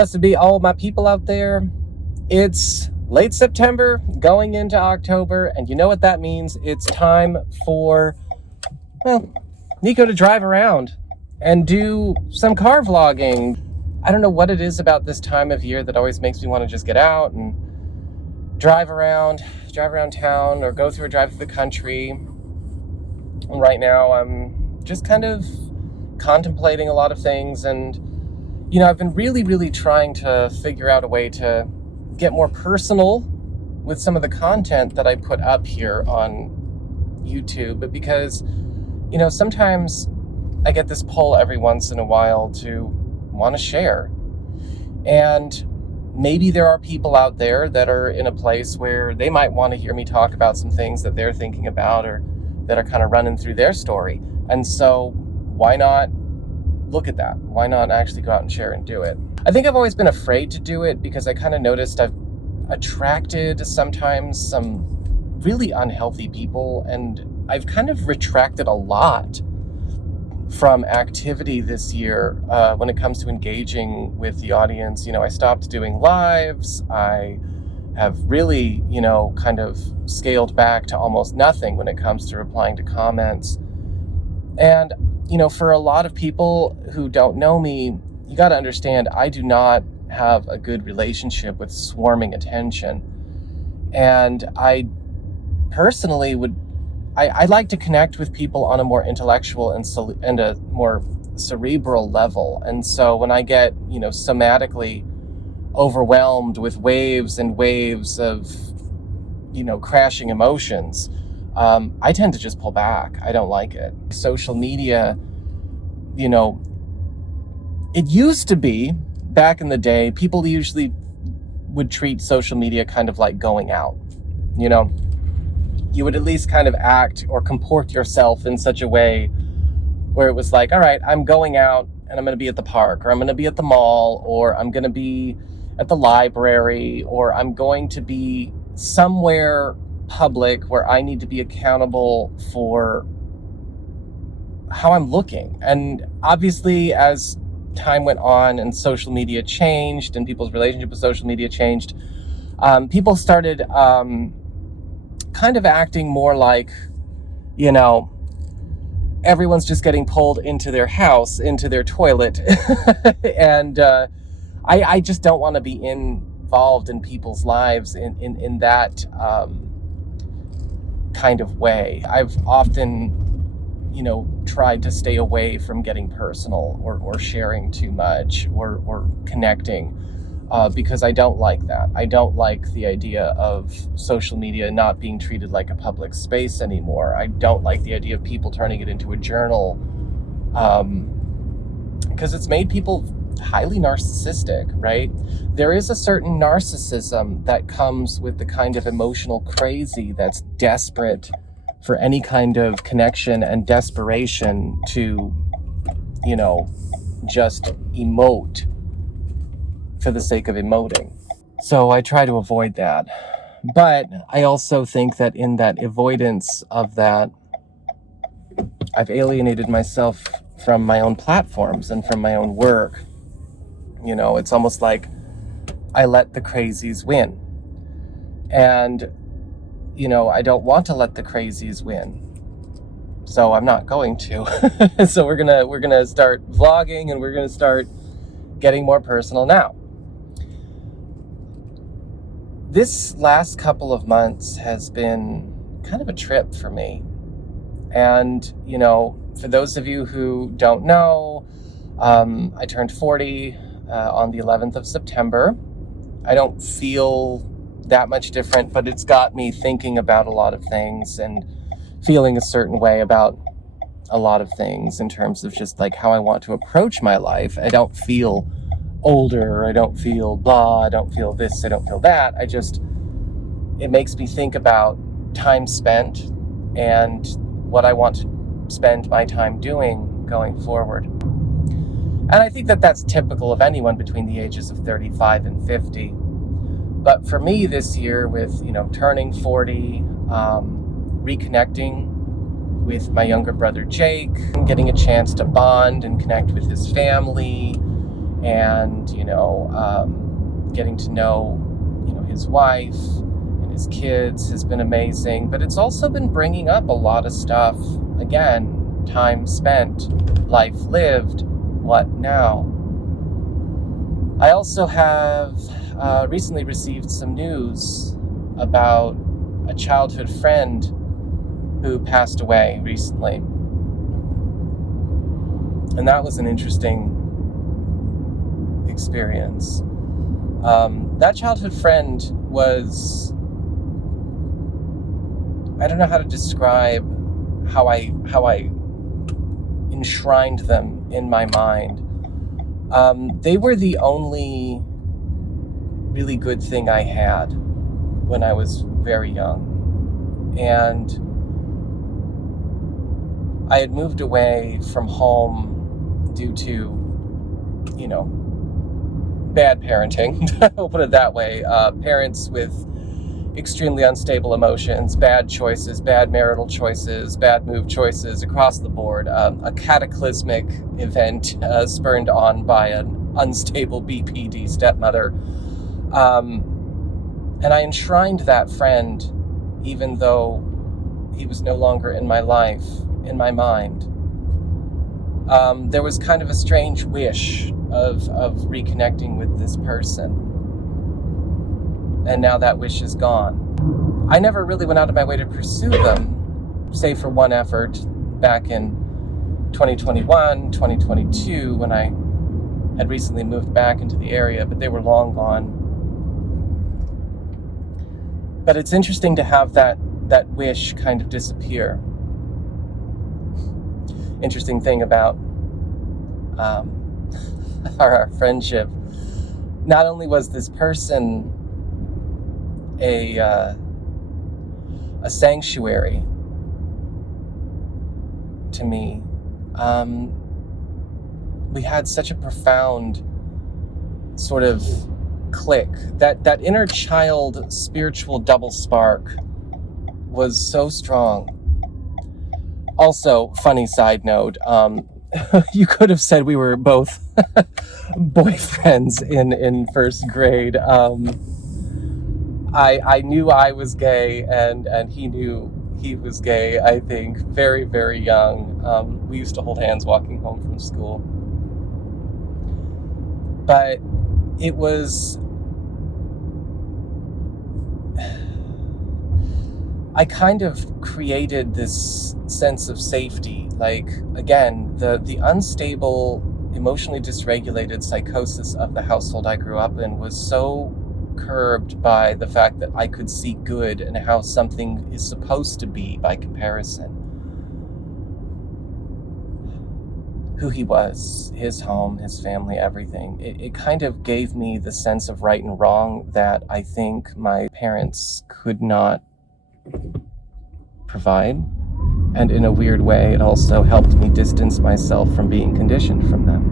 Blessed be all my people out there. It's late September, going into October, and you know what that means. It's time for, well, Nico to drive around and do some car vlogging. I don't know what it is about this time of year that always makes me want to just get out and drive around town or go through a drive through the country. And right now I'm just kind of contemplating a lot of things, and I've been really trying to figure out a way to get more personal with some of the content that I put up here on YouTube, but because sometimes I get this pull every once in a while to want to share. And maybe there are people out there that are in a place where they might want to hear me talk about some things that they're thinking about or that are kind of running through their story. And so why not look at that? Why not actually go out and share and do it? I think I've always been afraid to do it because I kind of noticed I've attracted sometimes some really unhealthy people, and I've kind of retracted a lot from activity this year when it comes to engaging with the audience. I stopped doing lives. I have really, kind of scaled back to almost nothing when it comes to replying to comments. And, for a lot of people who don't know me, you got to understand, I do not have a good relationship with swarming attention. And I personally I like to connect with people on a more intellectual and a more cerebral level. And so when I get, somatically overwhelmed with waves and waves of, crashing emotions, I tend to just pull back. I don't like it. Social media, it used to be, back in the day, people usually would treat social media kind of like going out. You would at least kind of act or comport yourself in such a way where it was like, all right, I'm going out and I'm going to be at the park, or I'm going to be at the mall, or I'm going to be at the library, or I'm going to be somewhere public where I need to be accountable for how I'm looking. And obviously, as time went on and social media changed and people's relationship with social media changed, people started kind of acting more like, everyone's just getting pulled into their house, into their toilet. And I just don't want to be involved in people's lives in that kind of way. I've often, tried to stay away from getting personal or sharing too much or connecting. Because I don't like that. I don't like the idea of social media not being treated like a public space anymore. I don't like the idea of people turning it into a journal, because it's made people highly narcissistic, right? There is a certain narcissism that comes with the kind of emotional crazy that's desperate for any kind of connection and desperation to, just emote for the sake of emoting. So I try to avoid that. But I also think that in that avoidance of that, I've alienated myself from my own platforms and from my own work. It's almost like I let the crazies win. And, I don't want to let the crazies win. So I'm not going to. So we're gonna start vlogging, and we're gonna start getting more personal now. This last couple of months has been kind of a trip for me. And, for those of you who don't know, I turned 40 on the 11th of September. I don't feel that much different, but it's got me thinking about a lot of things and feeling a certain way about a lot of things in terms of just like how I want to approach my life. I don't feel older, I don't feel blah, I don't feel this, I don't feel that. It makes me think about time spent and what I want to spend my time doing going forward. And I think that that's typical of anyone between the ages of 35 and 50. But for me this year, with, turning 40, reconnecting with my younger brother Jake, getting a chance to bond and connect with his family, and, getting to know, his wife and his kids has been amazing. But it's also been bringing up a lot of stuff. Again, time spent, life lived, what now? I also have recently received some news about a childhood friend who passed away recently. And that was an interesting experience. That childhood friend was, I don't know how to describe how I enshrined them in my mind. They were the only really good thing I had when I was very young. And I had moved away from home due to, bad parenting. I'll put it that way. Parents with extremely unstable emotions, bad choices, bad marital choices, bad move choices across the board. A cataclysmic event spurned on by an unstable BPD stepmother. And I enshrined that friend, even though he was no longer in my life, in my mind. There was kind of a strange wish of reconnecting with this person. And now that wish is gone. I never really went out of my way to pursue them, save for one effort back in 2021, 2022, when I had recently moved back into the area, but they were long gone. But it's interesting to have that wish kind of disappear. Interesting thing about our friendship. Not only was this person a sanctuary to me, we had such a profound sort of click. That inner child spiritual double spark was so strong. Also, funny side note, you could have said we were both boyfriends in first grade. I knew I was gay, and he knew he was gay, I think, very, very young. We used to hold hands walking home from school. But it was... I kind of created this sense of safety. Like, again, the unstable, emotionally dysregulated psychosis of the household I grew up in was so curbed by the fact that I could see good and how something is supposed to be by comparison. Who he was, his home, his family, everything. It kind of gave me the sense of right and wrong that I think my parents could not provide. And in a weird way, it also helped me distance myself from being conditioned from them.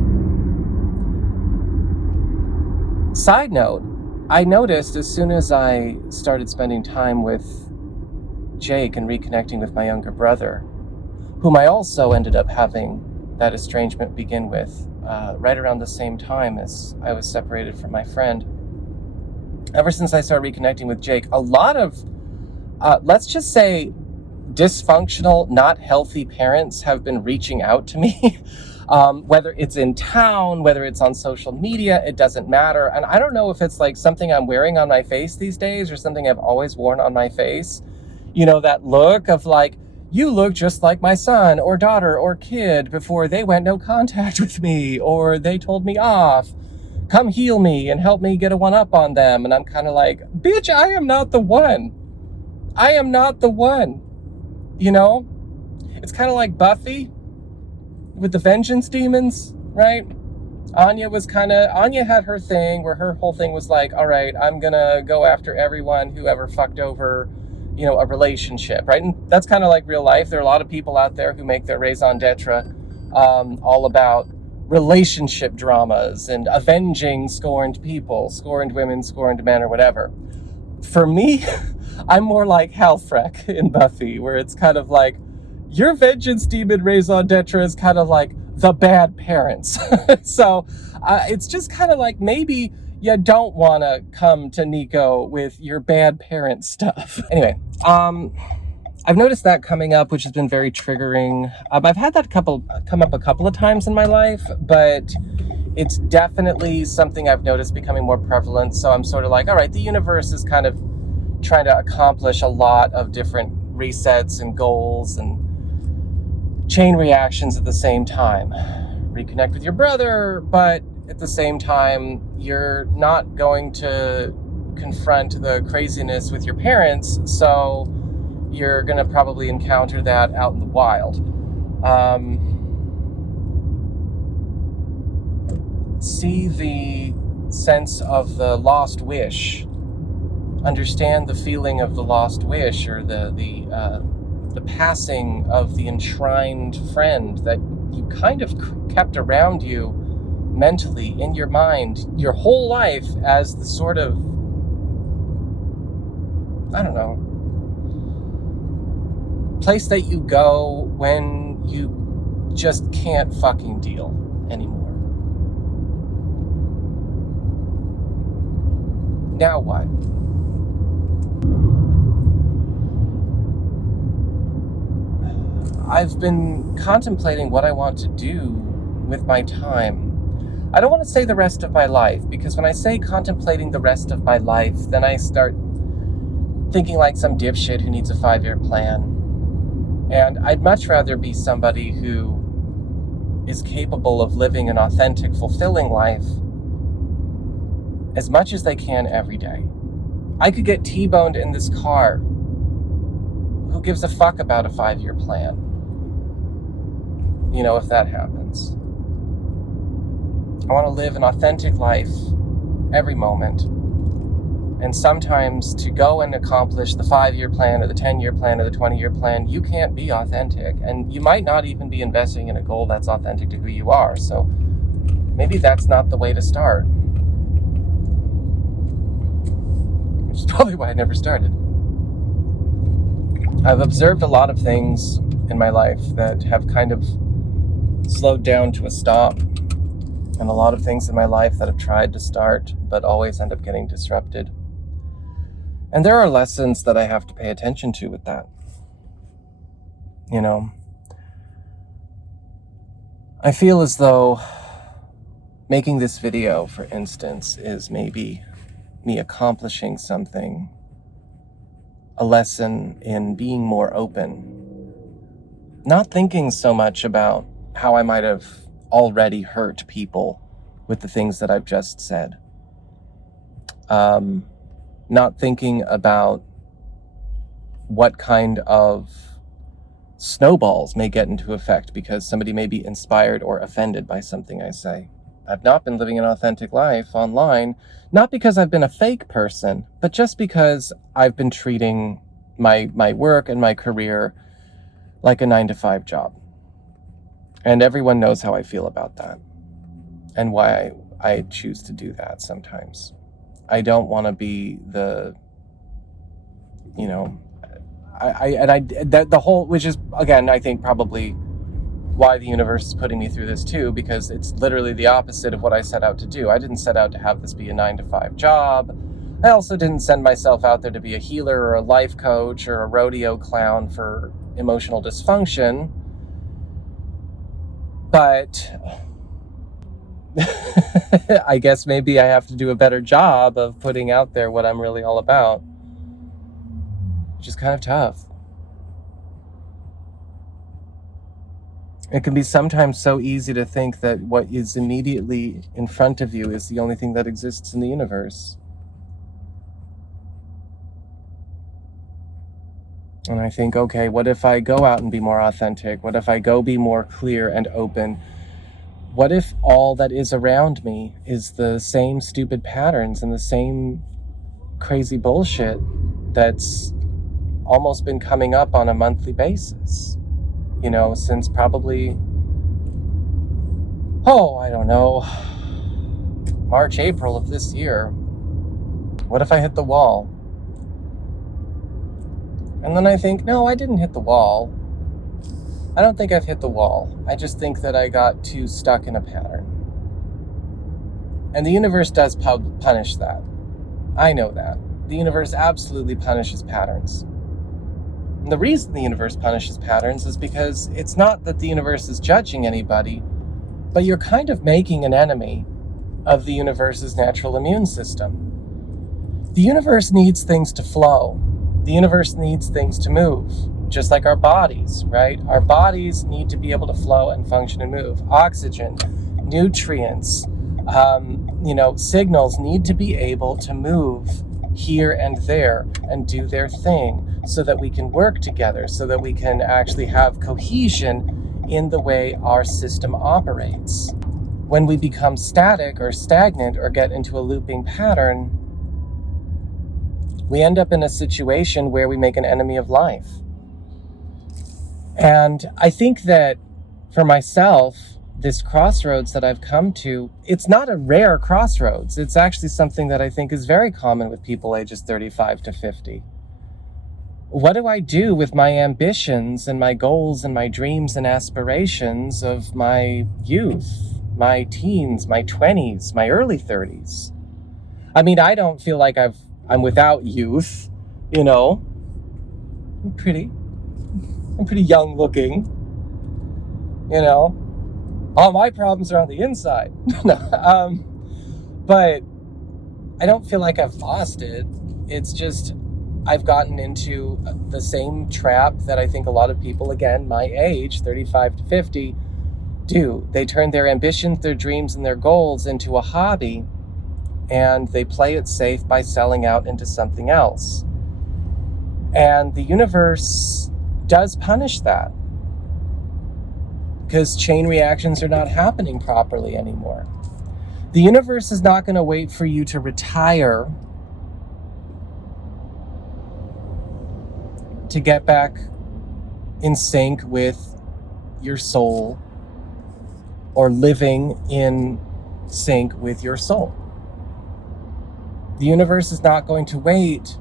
Side note, I noticed as soon as I started spending time with Jake and reconnecting with my younger brother, whom I also ended up having that estrangement begin with, right around the same time as I was separated from my friend. Ever since I started reconnecting with Jake, a lot of, let's just say, dysfunctional, not healthy parents have been reaching out to me. Whether it's in town, whether it's on social media, it doesn't matter. And I don't know if it's like something I'm wearing on my face these days or something I've always worn on my face. You know, that look of like, you look just like my son or daughter or kid before they went no contact with me or they told me off. Come heal me and help me get a one-up on them. And I'm kind of like, bitch, I am not the one. I am not the one. You know? It's kind of like Buffy with the vengeance demons, right? Anya had her thing where her whole thing was like, all right, I'm gonna go after everyone who ever fucked over, a relationship, right? And that's kind of like real life. There are a lot of people out there who make their raison d'etre all about relationship dramas and avenging scorned people, scorned women, scorned men, or whatever. For me, I'm more like Halfrek in Buffy, where it's kind of like, your vengeance demon raison d'etre is kind of like, the bad parents. So it's just kind of like, maybe you don't want to come to Nico with your bad parent stuff. Anyway, I've noticed that coming up, which has been very triggering. I've had that come up a couple of times in my life, but it's definitely something I've noticed becoming more prevalent. So I'm sort of like, all right, the universe is kind of trying to accomplish a lot of different resets and goals and chain reactions at the same time. Reconnect with your brother, but at the same time, you're not going to confront the craziness with your parents, so you're going to probably encounter that out in the wild. See the sense of the lost wish. Understand the feeling of the lost wish, or the passing of the enshrined friend that you kind of kept around you mentally, in your mind, your whole life, as the sort of, I don't know, place that you go when you just can't fucking deal anymore. Now what? I've been contemplating what I want to do with my time. I don't want to say the rest of my life, because when I say contemplating the rest of my life, then I start thinking like some dipshit who needs a 5-year plan. And I'd much rather be somebody who is capable of living an authentic, fulfilling life as much as they can every day. I could get T-boned in this car. Who gives a fuck about a 5-year plan? You know, if that happens. I want to live an authentic life every moment. And sometimes to go and accomplish the 5-year plan or the 10-year plan or the 20-year plan, you can't be authentic. And you might not even be investing in a goal that's authentic to who you are. So maybe that's not the way to start. Which is probably why I never started. I've observed a lot of things in my life that have kind of slowed down to a stop, and a lot of things in my life that have tried to start but always end up getting disrupted. And there are lessons that I have to pay attention to with that. You know, I feel as though making this video, for instance, is maybe me accomplishing something, a lesson in being more open, not thinking so much about how I might have already hurt people with the things that I've just said. Not thinking about what kind of snowballs may get into effect because somebody may be inspired or offended by something I say. I've not been living an authentic life online, not because I've been a fake person, but just because I've been treating my work and my career like a 9-to-5 job. And everyone knows how I feel about that and why I choose to do that sometimes. I don't want to be the, you know, the whole, which is, again, I think probably why the universe is putting me through this too, because it's literally the opposite of what I set out to do. I didn't set out to have this be a 9-to-5 job. I also didn't send myself out there to be a healer or a life coach or a rodeo clown for emotional dysfunction. But I guess maybe I have to do a better job of putting out there what I'm really all about, which is kind of tough. It can be sometimes so easy to think that what is immediately in front of you is the only thing that exists in the universe. And I think, okay, what if I go out and be more authentic? What if I go be more clear and open? What if all that is around me is the same stupid patterns and the same crazy bullshit that's almost been coming up on a monthly basis? You know, since probably, I don't know, March, April of this year. What if I hit the wall? And then I think, no, I didn't hit the wall. I don't think I've hit the wall. I just think that I got too stuck in a pattern. And the universe does punish that. I know that. The universe absolutely punishes patterns. And the reason the universe punishes patterns is because it's not that the universe is judging anybody, but you're kind of making an enemy of the universe's natural immune system. The universe needs things to flow. The universe needs things to move, just like our bodies, right? Our bodies need to be able to flow and function and move. Oxygen, nutrients, signals need to be able to move here and there and do their thing so that we can work together, so that we can actually have cohesion in the way our system operates. When we become static or stagnant or get into a looping pattern, we end up in a situation where we make an enemy of life. And I think that for myself, this crossroads that I've come to, it's not a rare crossroads. It's actually something that I think is very common with people ages 35 to 50. What do I do with my ambitions and my goals and my dreams and aspirations of my youth, my teens, my 20s, my early 30s? I mean, I don't feel like I'm without youth, I'm pretty young looking, all my problems are on the inside. But I don't feel like I've lost it. It's just, I've gotten into the same trap that I think a lot of people, again, my age, 35 to 50, do. They turn their ambitions, their dreams, and their goals into a hobby, and they play it safe by selling out into something else. And the universe does punish that, because chain reactions are not happening properly anymore. The universe is not going to wait for you to retire to get back in sync with your soul or living in sync with your soul. The universe is not going to wait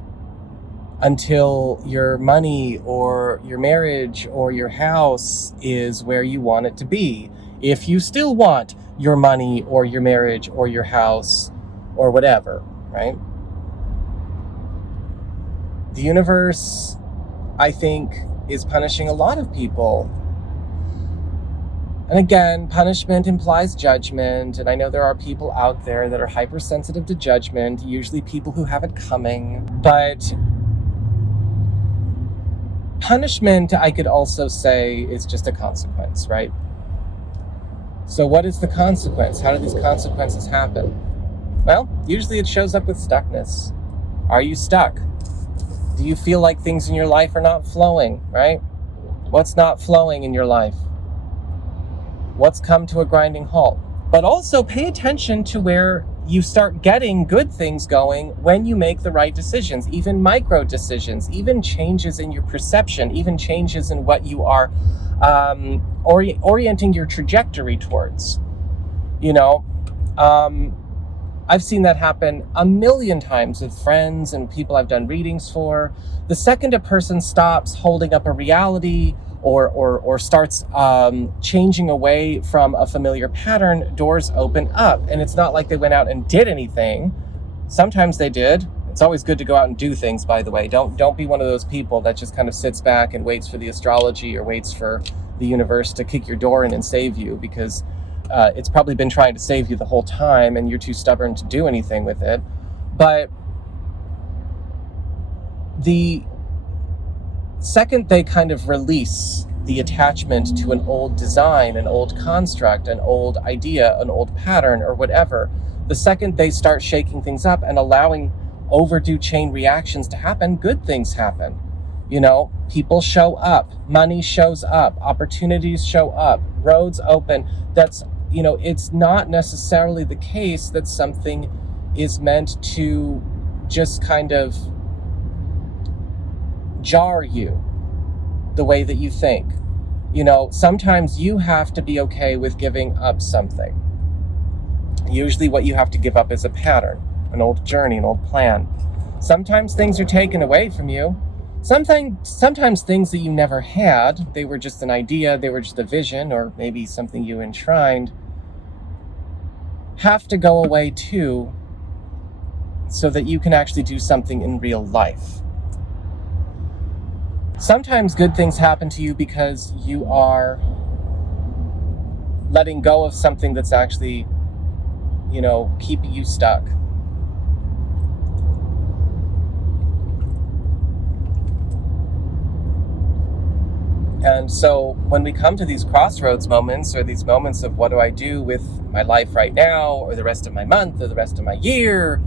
until your money or your marriage or your house is where you want it to be. If you still want your money or your marriage or your house or whatever, right? The universe, I think, is punishing a lot of people. And again, punishment implies judgment, and I know there are people out there that are hypersensitive to judgment, usually people who have it coming, but punishment, I could also say, is just a consequence, right? So what is the consequence? How do these consequences happen? Well, usually it shows up with stuckness. Are you stuck? Do you feel like things in your life are not flowing, right? What's not flowing in your life? What's come to a grinding halt? But also pay attention to where you start getting good things going when you make the right decisions, even micro decisions, even changes in your perception, even changes in what you are orienting your trajectory towards. I've seen that happen a million times with friends and people I've done readings for. The second a person stops holding up a reality or starts changing away from a familiar pattern, doors open up. And it's not like they went out and did anything. Sometimes they did. It's always good to go out and do things, by the way. Don't be one of those people that just kind of sits back and waits for the astrology or waits for the universe to kick your door in and save you, because it's probably been trying to save you the whole time and you're too stubborn to do anything with it. But the second they kind of release the attachment to an old design, an old construct, an old idea, an old pattern, or whatever, the second they start shaking things up and allowing overdue chain reactions to happen, good things happen. People show up, money shows up, opportunities show up, roads open. That's, it's not necessarily the case that something is meant to just kind of jar you the way that you think. Sometimes you have to be okay with giving up something. Usually what you have to give up is a pattern, an old journey, an old plan. Sometimes things are taken away from you. Sometimes things that you never had, they were just an idea, they were just a vision, or maybe something you enshrined, have to go away too, so that you can actually do something in real life. Sometimes good things happen to you because you are letting go of something that's actually, keeping you stuck. And so when we come to these crossroads moments, or these moments of what do I do with my life right now, or the rest of my month, or the rest of my year,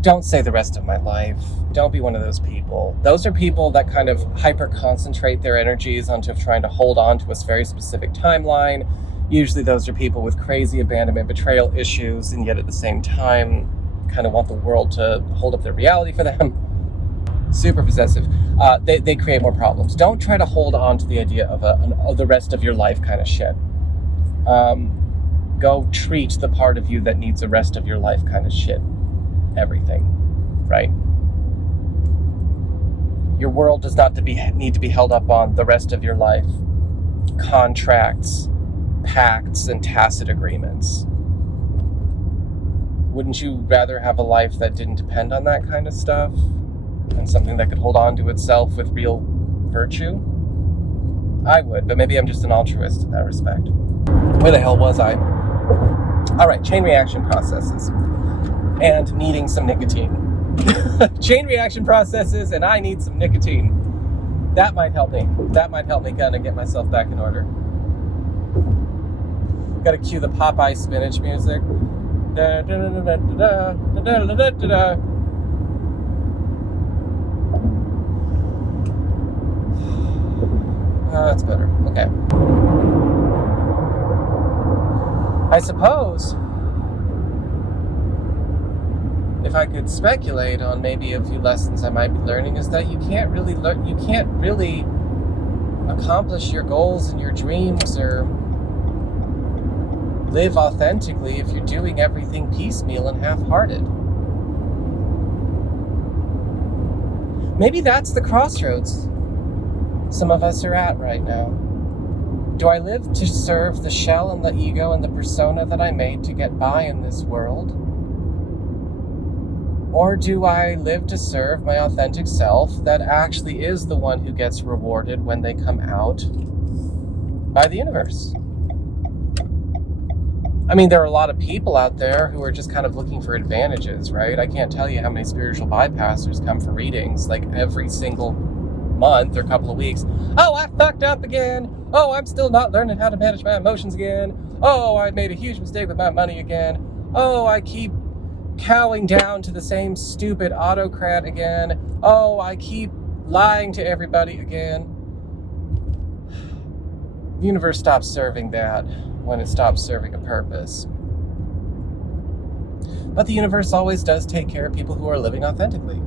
don't say the rest of my life. Don't be one of those people. Those are people that kind of hyper-concentrate their energies onto trying to hold on to a very specific timeline. Usually those are people with crazy abandonment, betrayal issues, and yet at the same time kind of want the world to hold up their reality for them. Super possessive. They create more problems. Don't try to hold on to the idea of the rest of your life kind of shit. Go treat the part of you that needs the rest of your life kind of shit. Everything, right? Your world does not need to be held up on the rest of your life. Contracts, pacts, and tacit agreements. Wouldn't you rather have a life that didn't depend on that kind of stuff? And something that could hold on to itself with real virtue? I would, but maybe I'm just an altruist in that respect. Where the hell was I? All right, chain reaction processes. And needing some nicotine. Chain reaction processes, and I need some nicotine. That might help me. That might help me kind of get myself back in order. Gotta cue the Popeye spinach music. Da, da, da, da, da, da, da, da, da, da. That's better. Okay. I suppose if I could speculate on maybe a few lessons I might be learning, is that you can't really accomplish your goals and your dreams or live authentically if you're doing everything piecemeal and half-hearted. Maybe that's the crossroads some of us are at right now. Do I live to serve the shell and the ego and the persona that I made to get by in this world? Or do I live to serve my authentic self that actually is the one who gets rewarded when they come out by the universe? I mean, there are a lot of people out there who are just kind of looking for advantages, right? I can't tell you how many spiritual bypassers come for readings, like every single month or couple of weeks. Oh, I fucked up again. Oh, I'm still not learning how to manage my emotions again. Oh, I made a huge mistake with my money again. Oh, I keep cowing down to the same stupid autocrat again. Oh, I keep lying to everybody again. The universe stops serving that when it stops serving a purpose. But the universe always does take care of people who are living authentically.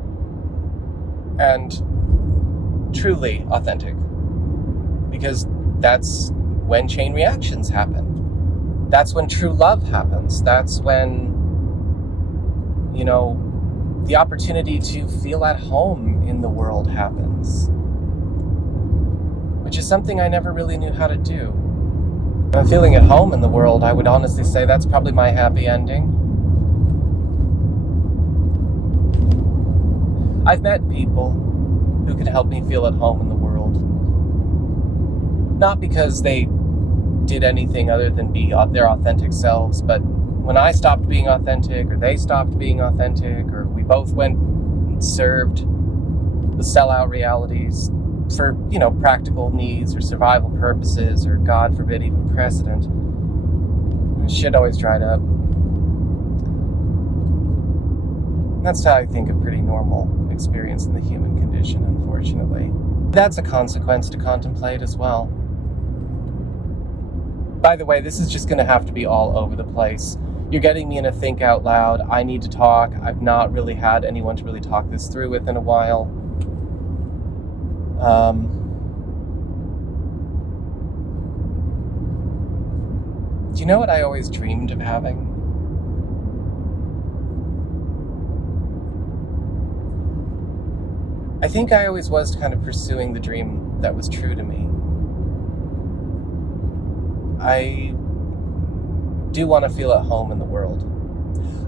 And truly authentic. Because that's when chain reactions happen. That's when true love happens. That's when, the opportunity to feel at home in the world happens. Which is something I never really knew how to do. If I'm feeling at home in the world, I would honestly say that's probably my happy ending. I've met people who can help me feel at home in the world. Not because they did anything other than be their authentic selves, but when I stopped being authentic, or they stopped being authentic, or we both went and served the sellout realities for, practical needs or survival purposes, or God forbid, even precedent, shit always dried up. That's how I think a pretty normal experience in the human condition, unfortunately. That's a consequence to contemplate as well. By the way, this is just going to have to be all over the place. You're getting me in a think out loud. I need to talk. I've not really had anyone to really talk this through with in a while. Do you know what I always dreamed of having? I think I always was kind of pursuing the dream that was true to me. I do want to feel at home in the world.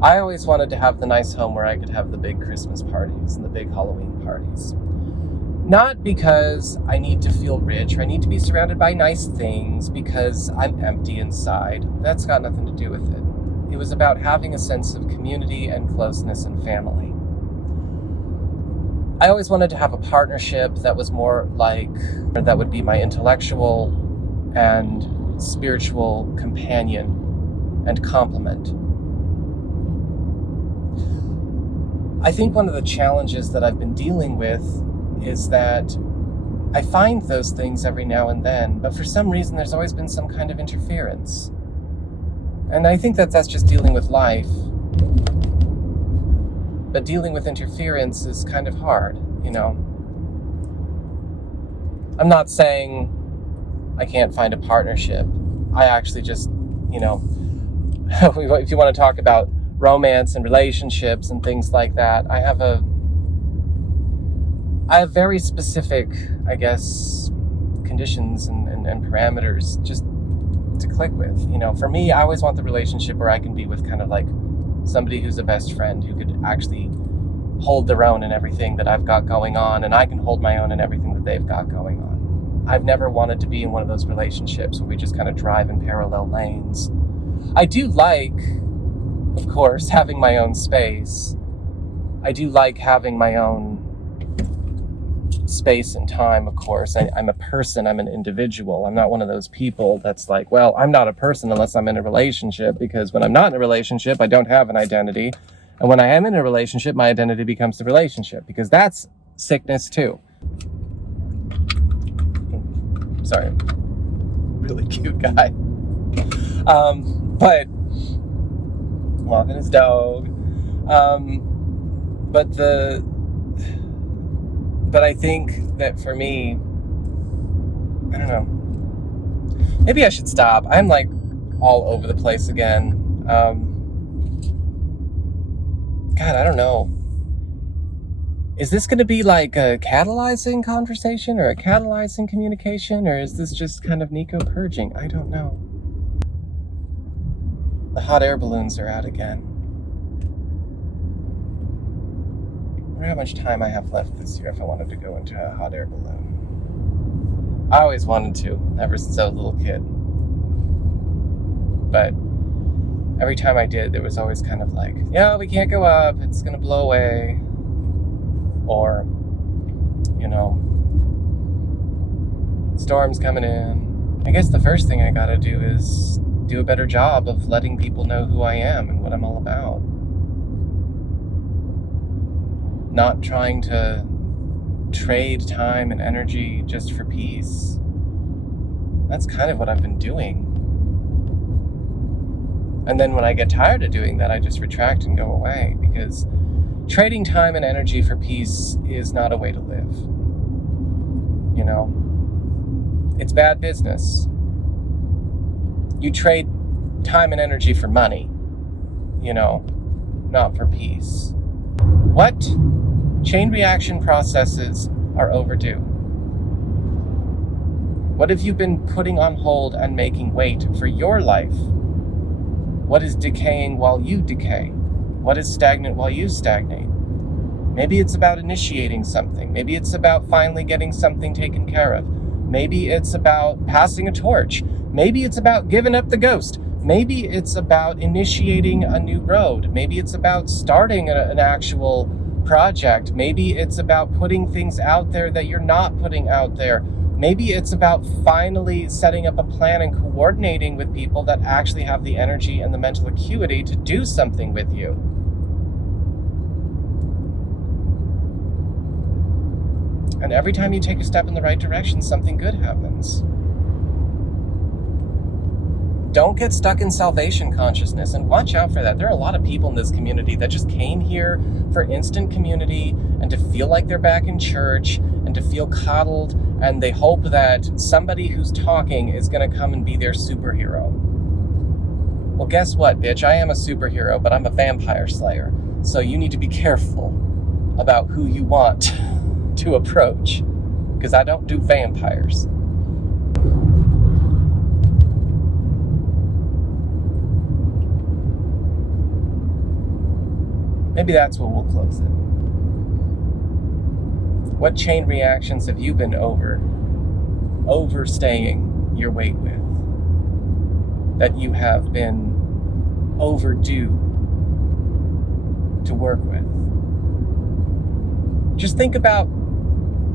I always wanted to have the nice home where I could have the big Christmas parties and the big Halloween parties. Not because I need to feel rich or I need to be surrounded by nice things because I'm empty inside. That's got nothing to do with it. It was about having a sense of community and closeness and family. I always wanted to have a partnership that was more like, or that would be my intellectual and spiritual companion and complement. I think one of the challenges that I've been dealing with is that I find those things every now and then, but for some reason there's always been some kind of interference. And I think that that's just dealing with life. But dealing with interference is kind of hard, you know. I'm not saying I can't find a partnership. I actually just, you know, if you want to talk about romance and relationships and things like that, I have very specific, I guess, conditions and parameters just to click with. You know, for me, I always want the relationship where I can be with kind of like somebody who's a best friend who could actually hold their own in everything that I've got going on, and I can hold my own in everything that they've got going on. I've never wanted to be in one of those relationships where we just kind of drive in parallel lanes. I do like, of course, having my own space. I do like having my own space and time, of course. I'm a person, I'm an individual. I'm not one of those people that's like, well, I'm not a person unless I'm in a relationship, because when I'm not in a relationship, I don't have an identity. And when I am in a relationship, my identity becomes the relationship, because that's sickness too. Sorry, really cute guy. But walking his dog. But I think that for me, I don't know. Maybe I should stop. I'm like all over the place again. God, I don't know. Is this going to be like a catalyzing conversation or a catalyzing communication, or is this just kind of Nico purging? I don't know. The hot air balloons are out again. I wonder how much time I have left this year if I wanted to go into a hot air balloon. I always wanted to, ever since I was a little kid. But every time I did, there was always kind of like, yeah, we can't go up, it's gonna blow away. Or, you know, storm's coming in. I guess the first thing I gotta do is do a better job of letting people know who I am and what I'm all about. Not trying to trade time and energy just for peace. That's kind of what I've been doing. And then when I get tired of doing that, I just retract and go away, because trading time and energy for peace is not a way to live. You know? It's bad business. You trade time and energy for money, you know, not for peace. What chain reaction processes are overdue? What have you been putting on hold and making wait for your life? What is decaying while you decay? What is stagnant while you stagnate? Maybe it's about initiating something. Maybe it's about finally getting something taken care of. Maybe it's about passing a torch. Maybe it's about giving up the ghost. Maybe it's about initiating a new road. Maybe it's about starting an actual project. Maybe it's about putting things out there that you're not putting out there. Maybe it's about finally setting up a plan and coordinating with people that actually have the energy and the mental acuity to do something with you. And every time you take a step in the right direction, something good happens. Don't get stuck in salvation consciousness, and watch out for that. There are a lot of people in this community that just came here for instant community and to feel like they're back in church and to feel coddled, and they hope that somebody who's talking is going to come and be their superhero. Well, guess what, bitch? I am a superhero, but I'm a vampire slayer. So you need to be careful about who you want to approach, because I don't do vampires. Maybe that's what we'll close it. What chain reactions have you been overstaying your weight with? That you have been overdue to work with? Just think about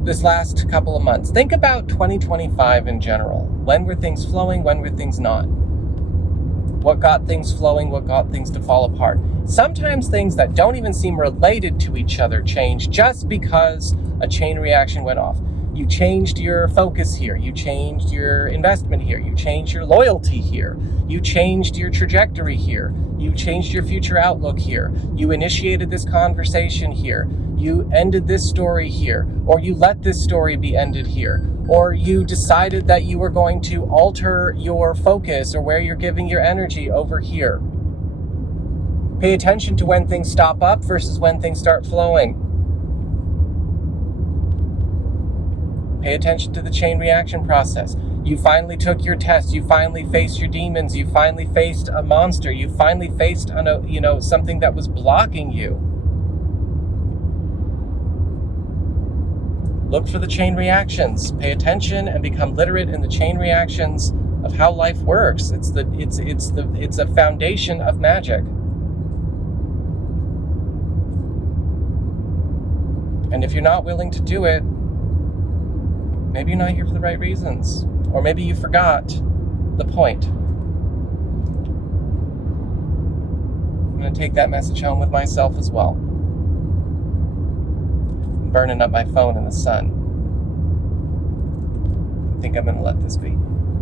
this last couple of months. Think about 2025 in general. When were things flowing? When were things not? What got things flowing? What got things to fall apart? Sometimes things that don't even seem related to each other change just because a chain reaction went off. You changed your focus here. You changed your investment here. You changed your loyalty here. You changed your trajectory here. You changed your future outlook here. You initiated this conversation here. You ended this story here. Or you let this story be ended here. Or you decided that you were going to alter your focus or where you're giving your energy over here. Pay attention to when things stop up versus when things start flowing. Pay attention to the chain reaction process. You finally took your test. You finally faced your demons. You finally faced a monster. You finally faced something that was blocking you. Look for the chain reactions. Pay attention and become literate in the chain reactions of how life works. It's a foundation of magic. And if you're not willing to do it, maybe you're not here for the right reasons. Or maybe you forgot the point. I'm going to take that message home with myself as well. I'm burning up my phone in the sun. I think I'm going to let this be.